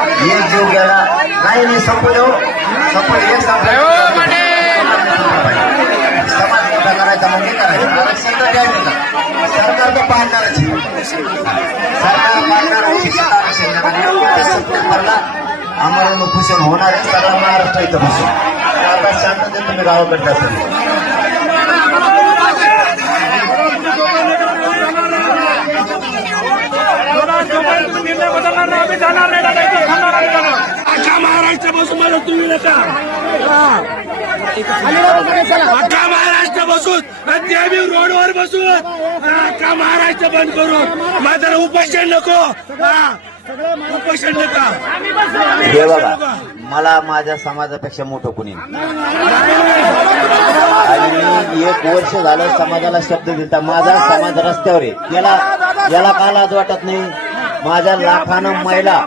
एक जीव गेला नाही संपू देऊ संपू एक समाज मोठा करायचा म्हणजे करायचं आरक्षण तर द्यायचं का सरकार तर पाहणारच सरकार पाहणार आरक्षण सप्टेंबरला आम्हाला उपोषण होणार आहे सगळं महाराष्ट्र इथं बसून आता शांततेत तुम्ही गावाकडे जाता महाराष्ट्र बसून मला तुम्ही नका अख्खा महाराष्ट्र बसून रोडवर बसून अख्खा महाराष्ट्र बंद करून मात्र उपोषण नको उपोषण नका हे बघा मला माझ्या समाजापेक्षा मोठं कुणी आणि मी 1 वर्ष झालं समाजाला शब्द दिलता माझा समाज रस्त्यावर आहे याला का लाज वाटत नाही माझ्या लाखानं महिला